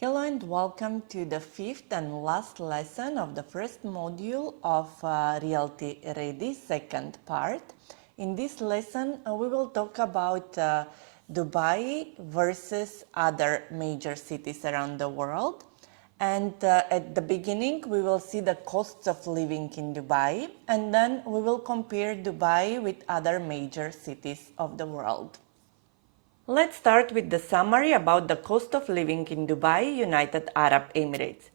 Hello and welcome to the fifth and last lesson of the first module of Realty Ready, second part. In this lesson, we will talk about Dubai versus other major cities around the world. And at the beginning, we will see the costs of living in Dubai, and then we will compare Dubai with other major cities of the world. Let's start with the summary about the cost of living in Dubai, United Arab Emirates.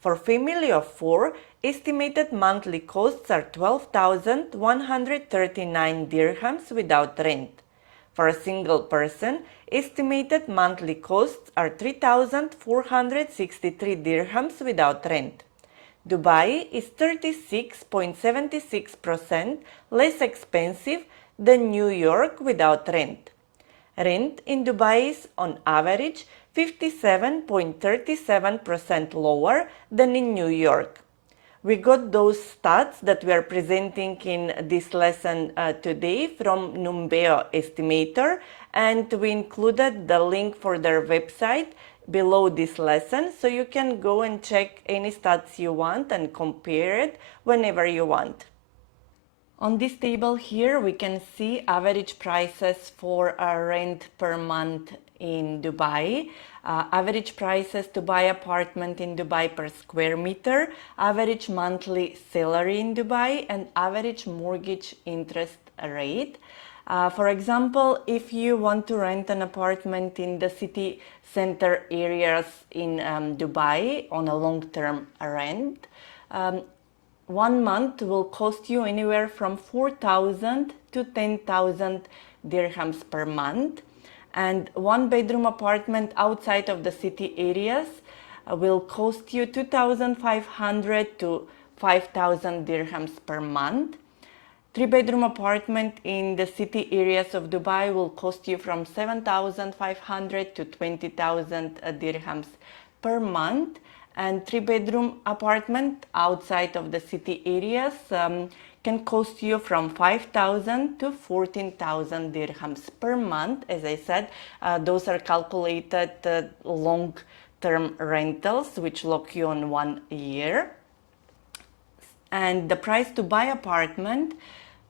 For family of 4, estimated monthly costs are 12,139 dirhams without rent. For a single person, estimated monthly costs are 3,463 dirhams without rent. Dubai is 36.76% less expensive than New York without rent. Rent in Dubai is, on average, 57.37% lower than in New York. We got those stats that we are presenting in this lesson today from Numbeo Estimator, and we included the link for their website below this lesson, so you can go and check any stats you want and compare it whenever you want. On this table here, we can see average prices for a rent per month in Dubai, average prices to buy apartment in Dubai per square meter, average monthly salary in Dubai, and average mortgage interest rate. For example, if you want to rent an apartment in the city center areas in Dubai on a long-term rent, 1 month will cost you anywhere from 4,000 to 10,000 dirhams per month, and 1-bedroom apartment outside of the city areas will cost you 2,500 to 5,000 dirhams per month. 3-bedroom apartment in the city areas of Dubai will cost you from 7,500 to 20,000 dirhams per month. And 3-bedroom apartment outside of the city areas can cost you from 5,000 to 14,000 dirhams per month. As I said, those are calculated long-term rentals which lock you on 1 year. And the price to buy apartment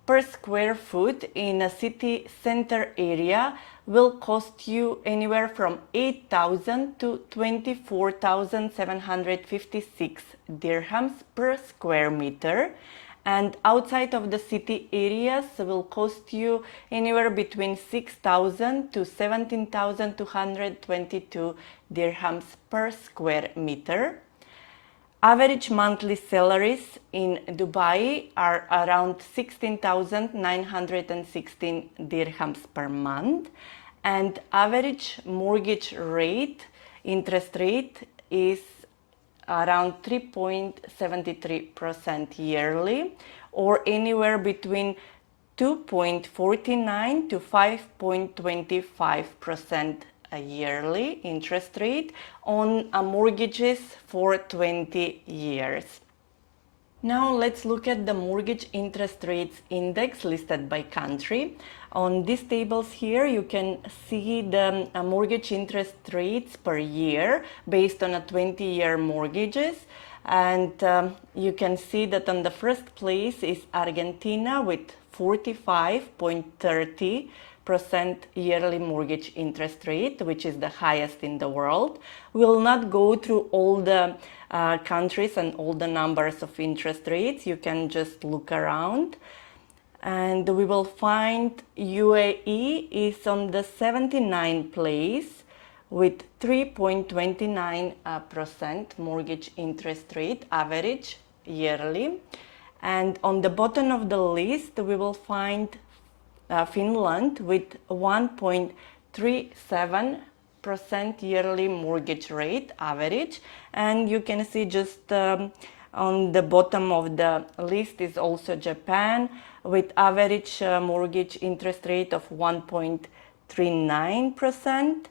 per square foot in a city center area will cost you anywhere from 8,000 to 24,756 dirhams per square meter, and outside of the city areas will cost you anywhere between 6,000 to 17,222 dirhams per square meter. Average monthly salaries in Dubai are around 16,916 dirhams per month, and average mortgage rate, interest rate, is around 3.73% yearly, or anywhere between 2.49 to 5.25% a yearly interest rate on mortgages for 20 years. Now let's look at the mortgage interest rates index listed by country. On these tables here, you can see the mortgage interest rates per year based on a 20-year mortgages. And you can see that on the first place is Argentina with 45.30% yearly mortgage interest rate, which is the highest in the world. We will not go through all the countries and all the numbers of interest rates. You can just look around. And we will find UAE is on the 79th place with 3.29% mortgage interest rate average yearly. And on the bottom of the list, we will find Finland with 1.37% yearly mortgage rate average, and you can see just on the bottom of the list is also Japan with average mortgage interest rate of 1.39%,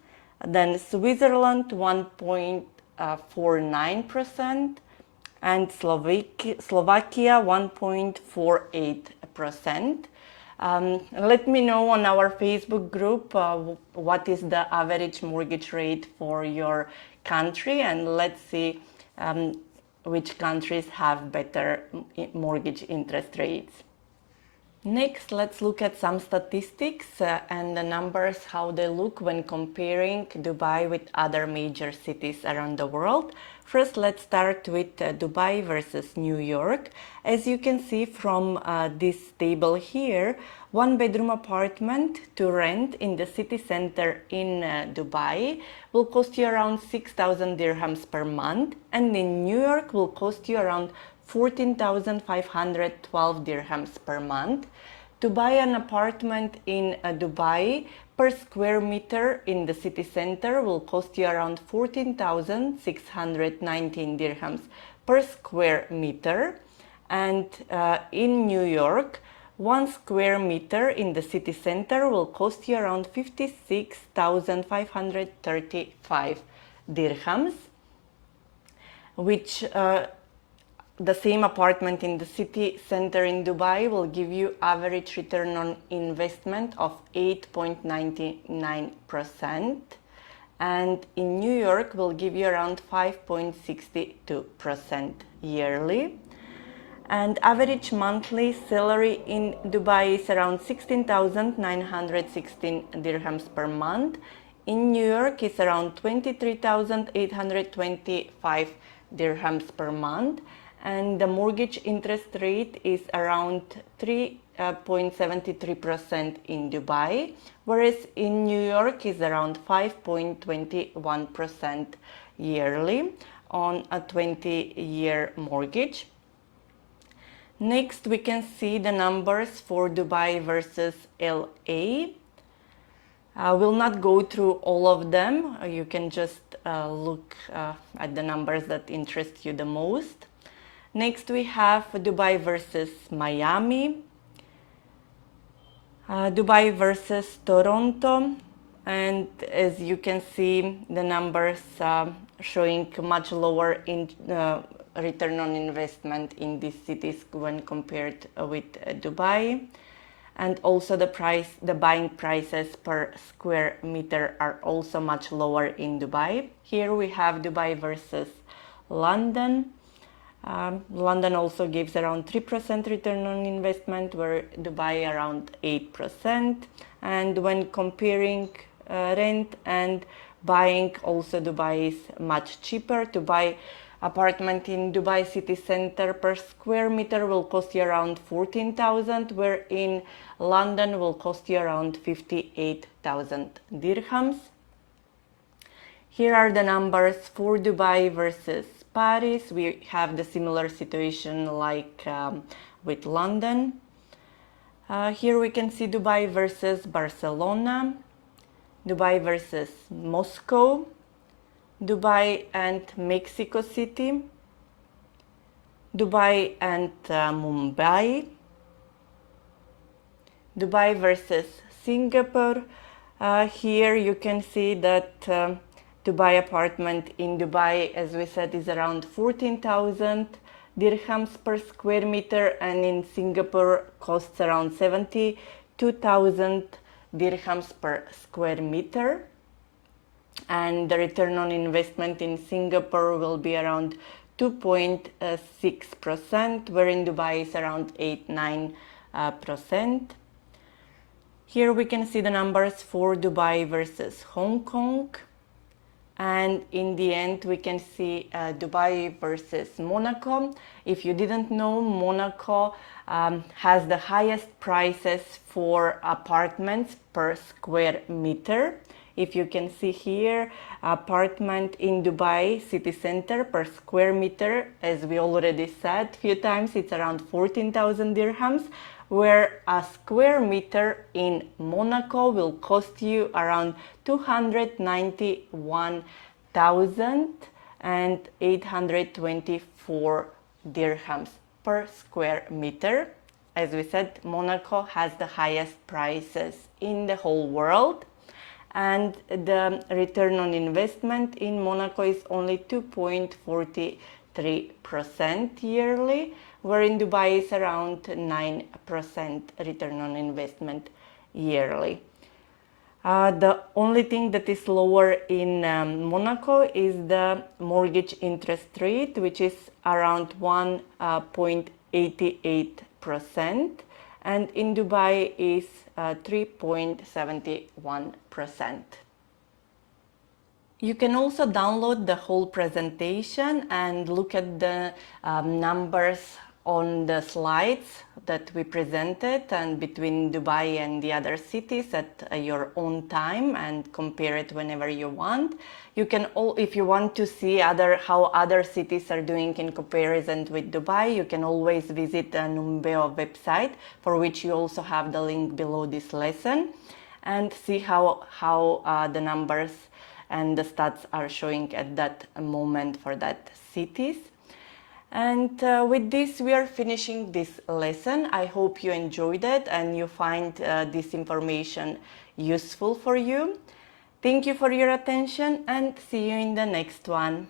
then Switzerland 1.49%, and Slovakia 1.48%. Let me know on our Facebook group what is the average mortgage rate for your country, and let's see which countries have better mortgage interest rates. Next, let's look at some statistics and the numbers, how they look when comparing Dubai with other major cities around the world. First, let's start with Dubai versus New York. As you can see from this table here, one-bedroom apartment to rent in the city center in Dubai will cost you around 6,000 dirhams per month, and in New York will cost you around 14,512 dirhams per month. To buy an apartment in Dubai per square meter in the city center will cost you around 14,619 dirhams per square meter. And in New York, 1 square meter in the city center will cost you around 56,535 dirhams, which the same apartment in the city center in Dubai will give you average return on investment of 8.99%, and in New York will give you around 5.62% yearly. And average monthly salary in Dubai is around 16,916 dirhams per month. In New York is around 23,825 dirhams per month. And the mortgage interest rate is around 3.73% in Dubai, whereas in New York is around 5.21% yearly on a 20-year mortgage. Next, we can see the numbers for Dubai versus LA. I will not go through all of them. You can just look at the numbers that interest you the most. Next, we have Dubai versus Miami, Dubai versus Toronto, and as you can see, the numbers showing much lower return on investment in these cities when compared with Dubai. And also the buying prices per square meter are also much lower in Dubai. Here we have Dubai versus London. London also gives around 3% return on investment, where Dubai around 8%. And when comparing rent and buying, also Dubai is much cheaper. To buy apartment in Dubai city center per square meter will cost you around 14,000, where in London will cost you around 58,000 dirhams. Here are the numbers for Dubai versus Paris. We have the similar situation like with London. Here we can see Dubai versus Barcelona, Dubai versus Moscow, Dubai and Mexico City, Dubai and Mumbai, Dubai versus Singapore. Here you can see that to buy apartment in Dubai, as we said, is around 14,000 dirhams per square meter, and in Singapore costs around 72,000 dirhams per square meter. And the return on investment in Singapore will be around 2.6%, where in Dubai is around 8-9%. Here we can see the numbers for Dubai versus Hong Kong. And in the end, we can see Dubai versus Monaco. If you didn't know, Monaco has the highest prices for apartments per square meter. If you can see here, apartment in Dubai city center per square meter, as we already said a few times, it's around 14,000 dirhams, where a square meter in Monaco will cost you around 291,824 dirhams per square meter. As we said, Monaco has the highest prices in the whole world, and the return on investment in Monaco is only 2.43% yearly, where in Dubai is around 9% return on investment yearly. The only thing that is lower in Monaco is the mortgage interest rate, which is around 1.88%, and in Dubai is 3.71%. You can also download the whole presentation and look at the numbers on the slides that we presented and between Dubai and the other cities at your own time, and compare it whenever you want. You can if you want to see how other cities are doing in comparison with Dubai, you can always visit the Numbeo website, for which you also have the link below this lesson, and see how the numbers and the stats are showing at that moment for that cities. And with this, we are finishing this lesson. I hope you enjoyed it and you find this information useful for you. Thank you for your attention and see you in the next one.